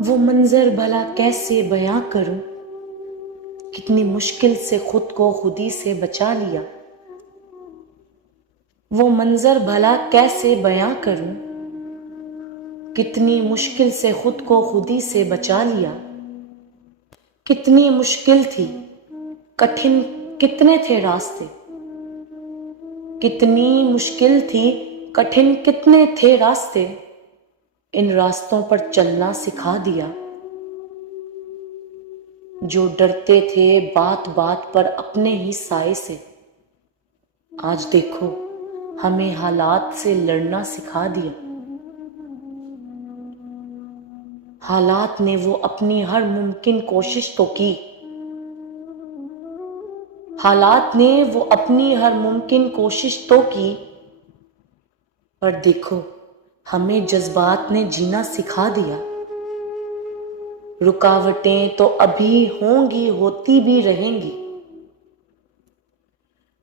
وہ منظر بھلا کیسے بیاں کروں، کتنی مشکل سے خود کو خودی سے بچا لیا۔ وہ منظر بھلا کیسے بیاں کروں، کتنی مشکل سے خود کو خودی سے بچا لیا۔ کتنی مشکل تھی، کٹھن کتنے تھے راستے، کتنی مشکل تھی، کٹھن کتنے تھے راستے، ان راستوں پر چلنا سکھا دیا۔ جو ڈرتے تھے بات بات پر اپنے ہی سائے سے، آج دیکھو ہمیں حالات سے لڑنا سکھا دیا۔ حالات نے وہ اپنی ہر ممکن کوشش تو کی، حالات نے وہ اپنی ہر ممکن کوشش تو کی، پر دیکھو ہمیں جذبات نے جینا سکھا دیا۔ رکاوٹیں تو ابھی ہوں گی، ہوتی بھی رہیں گی،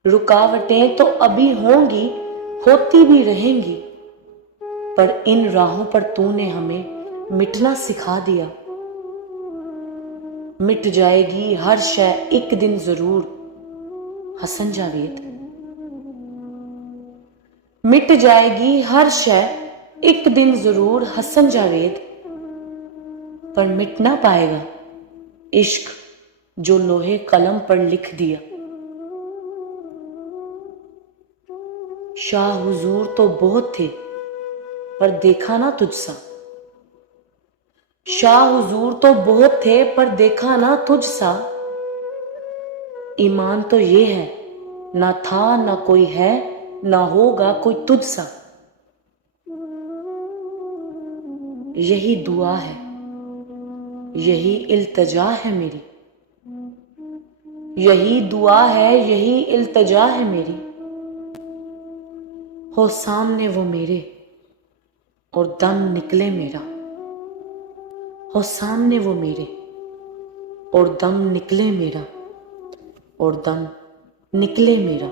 رکاوٹیں تو ابھی ہوں گی، ہوتی بھی رہیں گی، پر ان راہوں پر تو نے ہمیں مٹنا سکھا دیا۔ مٹ جائے گی ہر شے ایک دن ضرور، حسن جاوید۔ مٹ جائے گی ہر شے ایک دن ضرور، حسن جاوید، پر مٹ نہ پائے گا عشق جو لوہے قلم پر لکھ دیا۔ شاہ حضور تو بہت تھے پر دیکھا نہ تجھ سا، شاہ حضور تو بہت تھے پر دیکھا نہ تجھ سا۔ ایمان تو یہ ہے نہ تھا نہ کوئی ہے، نہ ہوگا کوئی تجھ سا۔ یہی دعا ہے، یہی التجا ہے میری، یہی دعا ہے، یہی التجا ہے میری۔ ہو سامنے وہ میرے اور دم نکلے میرا، ہو سامنے وہ میرے اور دم نکلے میرا، اور دم نکلے میرا۔